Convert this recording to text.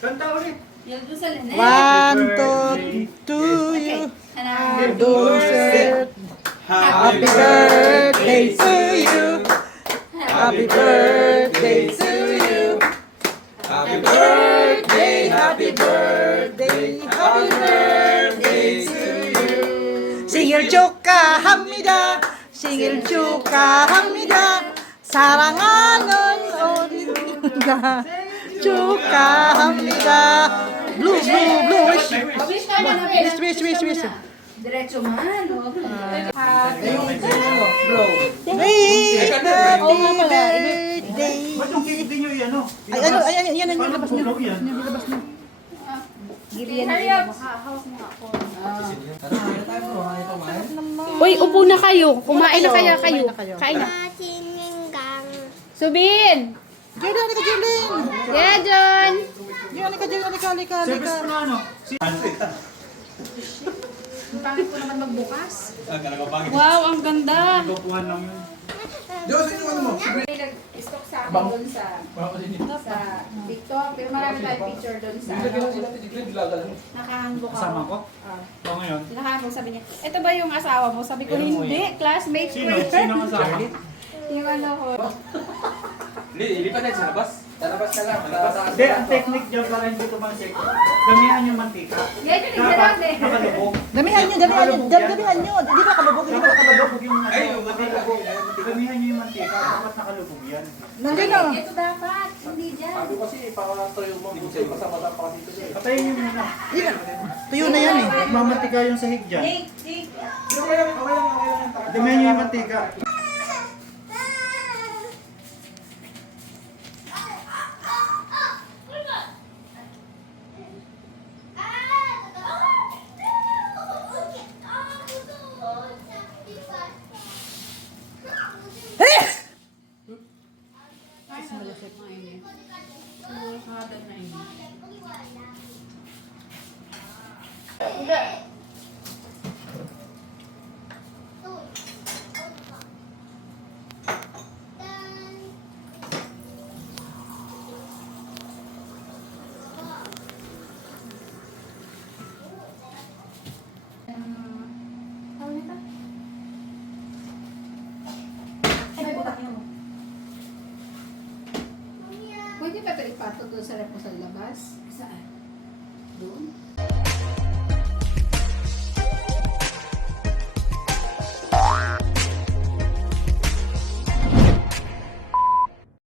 Kanta ulit. One, two, to you. Happy birthday to you. Happy birthday to you. Happy birthday, happy birthday, happy birthday to you. 생일 축하합니다. 생일 축하합니다. 사랑하는 어린이가 축하합니다. Blue, blue, blue. Wish. Diretso man. Happy birthday. Ba't yung cake din nyo yan, no? Ay, yan, labas niyo. Tulog yan. Hurry up. Uy, upo na kayo. Kumain na kaya kayo. Kain na. Sininggang. Subin! Jordan, halika, Jordan. Yeah, John! Halika. Service ko na, ano? Ang pangit ko naman magbukas. Wow, ang ganda. Kukuhan lang yun. May nag-stock sa akin doon sa TikTok. Pero marami tayong picture doon sa nakahangbok ako. Kasama ko? O ngayon? Nakahangbok, sabi niya, ito ba yung asawa mo? Sabi ko, hindi. Classmate ko Sino? yun. Sino ang kasama? Yung ano ko. Ilipat na sa labas. Sa labas ka lang. Hindi, ang technique dyan para hindi tumansik. Gamihan yung mantika. Yan yung Dapat nagsalang eh. nakalubog. Damihan nyo. Di ba kalubog? Hindi ba nakalubog yung Ay, yung mantika ko. Gamihan nyo yung mantika. Dapat nakalubog yan. Nandiyan na. Ito dapat. Hindi dyan. Sabi ko kasi, pakatuyo mo. Masama pa kasi ito. Patayin nyo muna. Tuyo na yan eh. Mamantika yung sahig dyan. Okay lang. Gamihan nyo yung mantika. Pwede ba ito ipato doon sa repo sa labas? Saan? Doon?